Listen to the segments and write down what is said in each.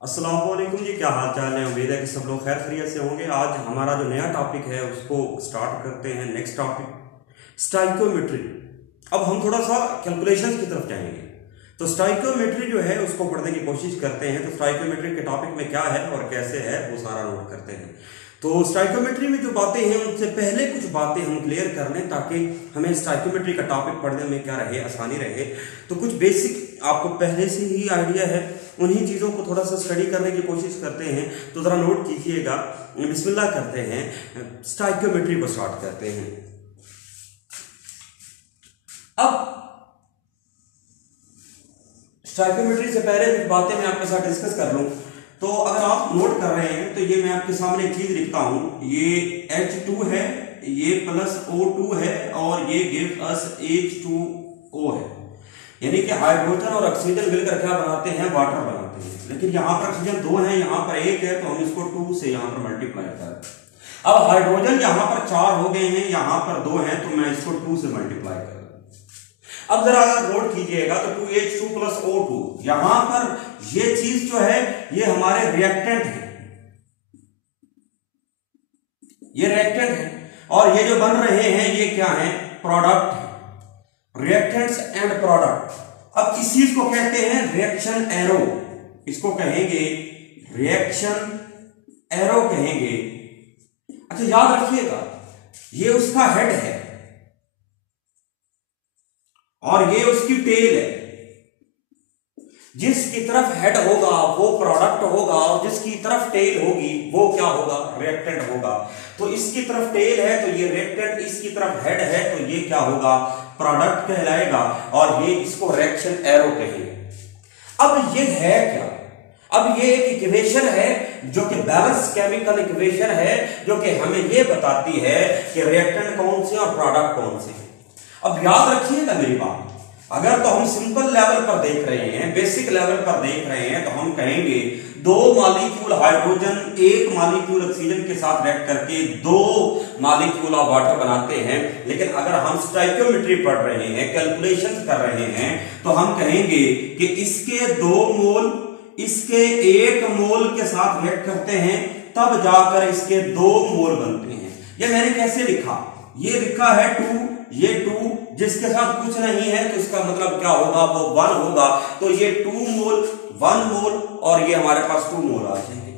अस्सलाम वालेकुम जी, क्या हाल चाल है। उम्मीद है कि सब लोग खैर खैरियत से होंगे। आज हमारा जो नया टॉपिक है उसको स्टार्ट करते हैं। Next topic stoichiometry. अब हम थोड़ा सा कैलकुलेशंस की तरफ जाएंगे। तो स्टाइकोमेट्री जो है उसको पढ़ने की कोशिश करते हैं। तो स्टाइकोमेट्री के टॉपिक में क्या है और कैसे है वो सारा नोट करते हैं। तो स्टाइकोमेट्री में जो बातें हैं उनसे पहले कुछ बातें हम क्लियर कर लें ताकि हमें स्टाइकोमेट्री का टॉपिक पढ़ने में क्या रहे, आसानी रहे। तो कुछ बेसिक आपको पहले से ही आइडिया है, उन्हीं चीज़ों को थोड़ा सा स्टडी करने की कोशिश करते हैं। तो ज़रा नोट कीजिएगा। बिस्मिल्लाह करते हैं, स्टाइकोमेट्री को स्टार्ट करते हैं। अब स्टाइकोमेट्री से पहले कुछ बातें मैं आपके साथ डिस्कस कर लूं। तो अगर आप नोट कर रहे हैं तो ये मैं आपके सामने एक चीज लिखता हूं। ये H2 है, ये प्लस O2 है और ये गिव अस H2O है। यानी कि हाइड्रोजन और ऑक्सीजन मिलकर क्या बनाते हैं, वाटर बनाते हैं। लेकिन यहाँ पर ऑक्सीजन 2 है, यहाँ पर 1 है, तो हम इसको 2 से यहाँ पर मल्टीप्लाई करें। अब हाइड्रोजन यहाँ पर 4 हो गए हैं, यहाँ पर 2 हैं, तो मैं इसको 2 से मल्टीप्लाई करूँ। अब जरा नोट कीजिएगा तो 2H2 प्लस O2, यहां पर ये चीज जो है ये हमारे रिएक्टेंट है, ये रिएक्टेंट है। और ये जो बन रहे हैं ये क्या है, प्रोडक्ट है। Reactants and product. अब इस चीज को कहते हैं रिएक्शन एरो, इसको कहेंगे रिएक्शन एरो कहेंगे। अच्छा याद रखिएगा, ये उसका हेड है और ये उसकी टेल है। जिसकी तरफ हेड होगा वो प्रोडक्ट होगा और जिसकी तरफ टेल होगी वो क्या होगा, रिएक्टेंट होगा। तो इसकी तरफ टेल है तो ये रिएक्टेंट, इसकी तरफ हेड है तो ये क्या होगा, प्रोडक्ट कहलाएगा। और ये इसको रिएक्शन एरो कहेंगे। अब ये है क्या, अब ये एक इक्वेशन है जो कि बैलेंस केमिकल इक्वेशन है, जो कि हमें ये बताती है कि रिएक्टेंट कौन से और प्रोडक्ट कौन से हैं। अब याद रखिएगा मेरी बात, अगर तो हम सिंपल लेवल पर देख रहे हैं, बेसिक लेवल पर देख रहे हैं, तो हम कहेंगे 2 मॉलिक्यूल हाइड्रोजन 1 मॉलिक्यूल ऑक्सीजन के साथ रिएक्ट करके 2 मॉलिक्यूल ऑफ वाटर बनाते हैं। लेकिन अगर हम स्टाइकोमेट्री पढ़ रहे हैं, कैलकुलेशन कर रहे हैं, तो हम कहेंगे कि इसके 2 मोल इसके 1 मोल के साथ रिएक्ट करते हैं, तब जाकर इसके 2 मोल बनते हैं। ये मैंने कैसे लिखा, ये लिखा है 2, ये 2 जिसके साथ कुछ नहीं है तो इसका मतलब क्या होगा, वो 1 होगा। तो ये 2 मोल 1 मोल और ये हमारे पास 2 मोल आ जाएंगे।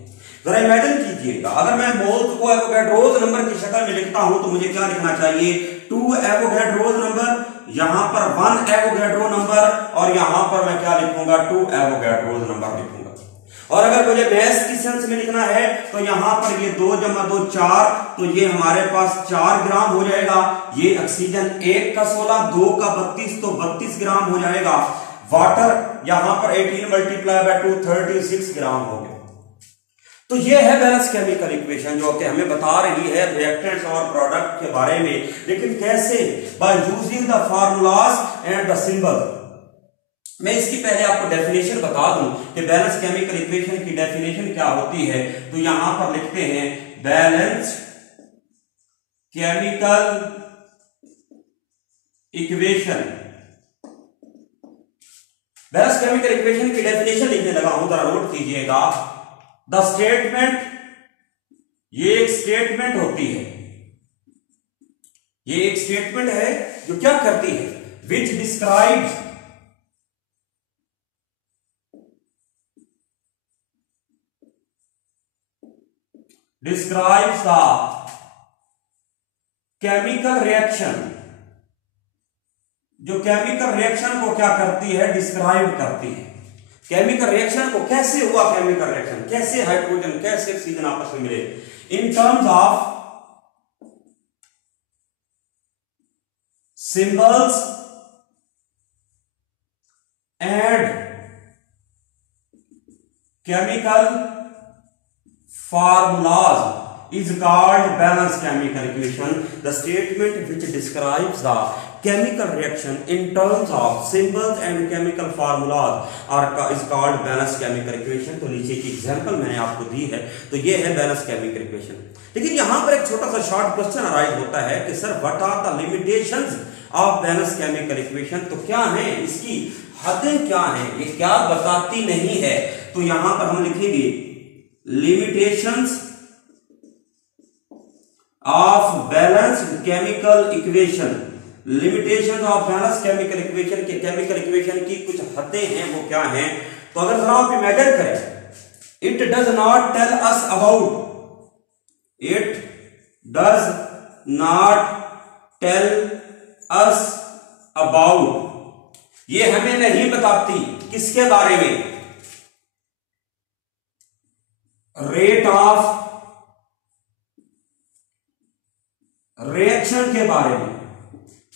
जरा इमेजिन कीजिएगा, अगर मैं मोल्स को एवोगैड्रोस नंबर की शक्ल में लिखता हूं तो मुझे क्या लिखना चाहिए, 2 एवोगैड्रोस नंबर, यहां पर 1 एवोगैड्रो नंबर और यहां पर मैं क्या लिखूंगा, 2 एवोगैड्रोस नंबर लिखूंगा। और अगर मुझे मैथ की सेंस में लिखना है तो यहां पर ये 2 × 2 4, तो ये हमारे पास 4 ग्राम हो जाएगा। ये ऑक्सीजन 1 का 16, 2 का 32, तो 32 ग्राम हो जाएगा। वाटर यहां पर 18 × 2 36 ग्राम हो गया। तो ये है बैलेंस केमिकल इक्वेशन जो कि हमें बता रही है रिएक्टेंट्स और प्रोडक्ट के बारे में। लेकिन कैसे, by using the formulas and the symbol. मैं इसकी पहले आपको डेफिनेशन बता दूं कि बैलेंस केमिकल इक्वेशन की डेफिनेशन क्या होती है। तो यहां पर लिखते हैं balance chemical equation. Balance chemical equation की डेफिनेशन लिखने लगा हूं, जरा नोट कीजिएगा। द स्टेटमेंट, ये एक स्टेटमेंट होती है, ये एक स्टेटमेंट है जो क्या करती है, which describes the chemical reaction, जो केमिकल रिएक्शन को क्या करती है, डिस्क्राइब करती है। केमिकल रिएक्शन को कैसे हुआ, केमिकल रिएक्शन कैसे हाइड्रोजन कैसे ऑक्सीजन आपस में मिले, in terms of symbols and chemical formulas is called balance chemical equation. The statement which describes the chemical reaction in terms of symbols and chemical formulas is called balance chemical equation. तो नीचे की example मैंने आपको दी है, तो ये है balance chemical equation. लेकिन यहां पर एक छोटा सा शॉर्ट क्वेश्चन अराइज होता है कि sir what are the limitations of balance chemical equation, तो क्या है इसकी हदें क्या हैं, ये क्या बताती नहीं है। तो यहां पर हम लिखेंगे limitations of balanced chemical equation. Limitation of balance chemical equation के केमिकल इक्वेशन की कुछ हदें हैं, वो क्या हैं। तो अगर जरा आप इमेजिन करें, it does not tell us about, it does not tell us about, ये हमें नहीं बताती किसके बारे में, रेट ऑफ रिएक्शन के बारे में।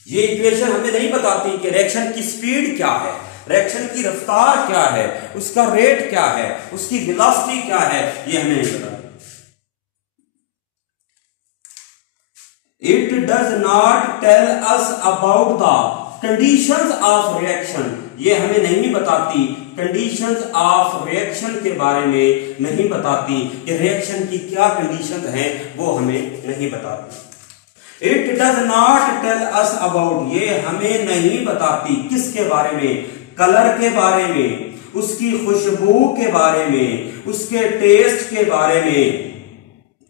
ये इक्वेशन हमें नहीं बताती कि रिएक्शन की स्पीड क्या है, रिएक्शन की रफ्तार क्या है, उसका रेट क्या है, उसकी वेलोसिटी क्या है, ये हमें नहीं बताती। It does not tell us about the conditions of reaction, ये हमें नहीं बताती कंडीशंस ऑफ रिएक्शन के बारे में, नहीं बताती कि रिएक्शन की क्या कंडीशंस हैं, वो हमें नहीं बताती। It does not tell us about, ये हमें नहीं बताती किसके बारे में, कलर के बारे में, उसकी खुशबू के बारे में, उसके टेस्ट के बारे में,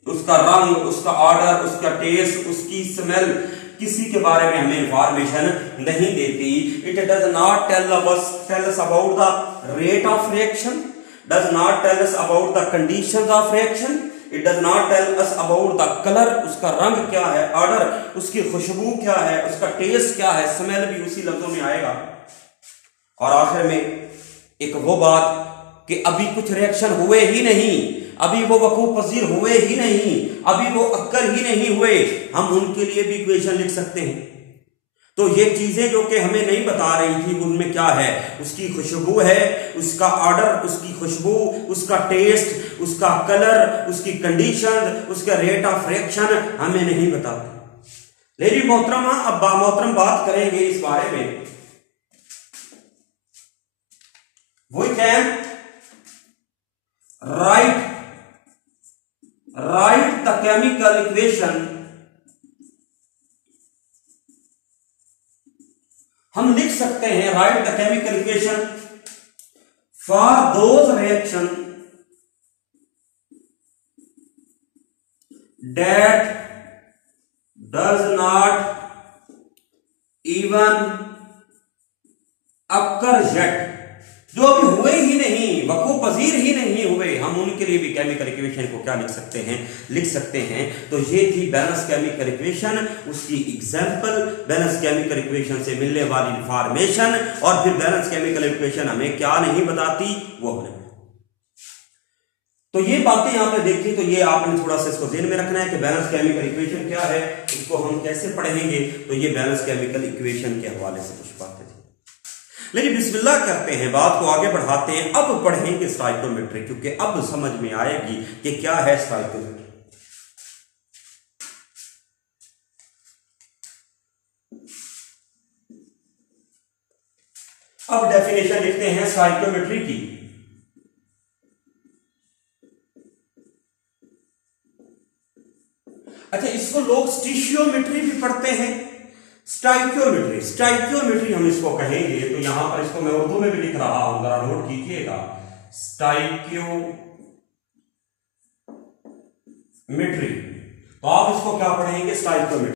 उसका रंग, उसका ऑर्डर, उसका टेस्ट, उसकी स्मेल, किसी के बारे में हमें इंफॉर्मेशन नहीं देती। It does not tell us about the rate of reaction, does not tell us about the conditions of reaction, it does not tell us about the colour, उसका रंग क्या है, ऑर्डर, उसकी खुशबू क्या है, उसका टेस्ट क्या है, स्मेल भी उसी लफ्जों में आएगा। और आखिर में एक वो बात कि अभी कुछ रिएक्शन हुए ही नहीं, अभी वो वकूफ पजीर हुए ही नहीं, अभी वो अक्कर ही नहीं हुए, हम उनके लिए भी इक्वेशन लिख सकते हैं। तो ये चीजें जो कि हमें नहीं बता रही थी, उनमें क्या है, उसकी खुशबू है, उसका ऑर्डर, उसकी खुशबू, उसका टेस्ट, उसका कलर, उसकी कंडीशन, उसका रेट ऑफ रिएक्शन हमें नहीं बताते। लेकिन मोहतरमा, अब मोहतरम बात करेंगे इस बारे में। We can write the chemical equation, हम लिख सकते हैं write the chemical equation for those reaction that does not even occur yet, जो अभी हुए ही नहीं, वकूफ पजीर ही नहीं हुए, हम उनके लिए भी केमिकल इक्वेशन को क्या लिख सकते हैं, लिख सकते हैं। तो ये थी बैलेंस केमिकल इक्वेशन, उसकी एग्जांपल, बैलेंस केमिकल इक्वेशन से मिलने वाली इंफॉर्मेशन, और फिर बैलेंस केमिकल इक्वेशन हमें क्या नहीं बताती, वो हमें। तो ये बातें आपने देखी, तो ये आपने थोड़ा सा इसको ध्यान में रखना है कि बैलेंस केमिकल इक्वेशन क्या है, इसको हम कैसे पढ़ेंगे। तो ये बैलेंस केमिकल इक्वेशन के हवाले से कुछ बातें। लेकिन बिस्मिल्लाह करते हैं, बात को आगे बढ़ाते हैं। अब पढ़ेंगे स्टोइकियोमेट्री, क्योंकि अब समझ में आएगी कि क्या है स्टोइकियोमेट्री। अब डेफिनेशन लिखते हैं स्टोइकियोमेट्री की। अच्छा, इसको लोग स्टिशियोमेट्री भी पढ़ते हैं, स्टोइकियोमेट्री, स्टोइकियोमेट्री हम इसको कहेंगे। तो यहां पर इसको मैं उर्दू में भी लिख रहा हूं, जरा नोट कीजिएगा, स्टोइकियोमेट्री। तो आप इसको क्या पढ़ेंगे, स्टोइकियोमेट्री।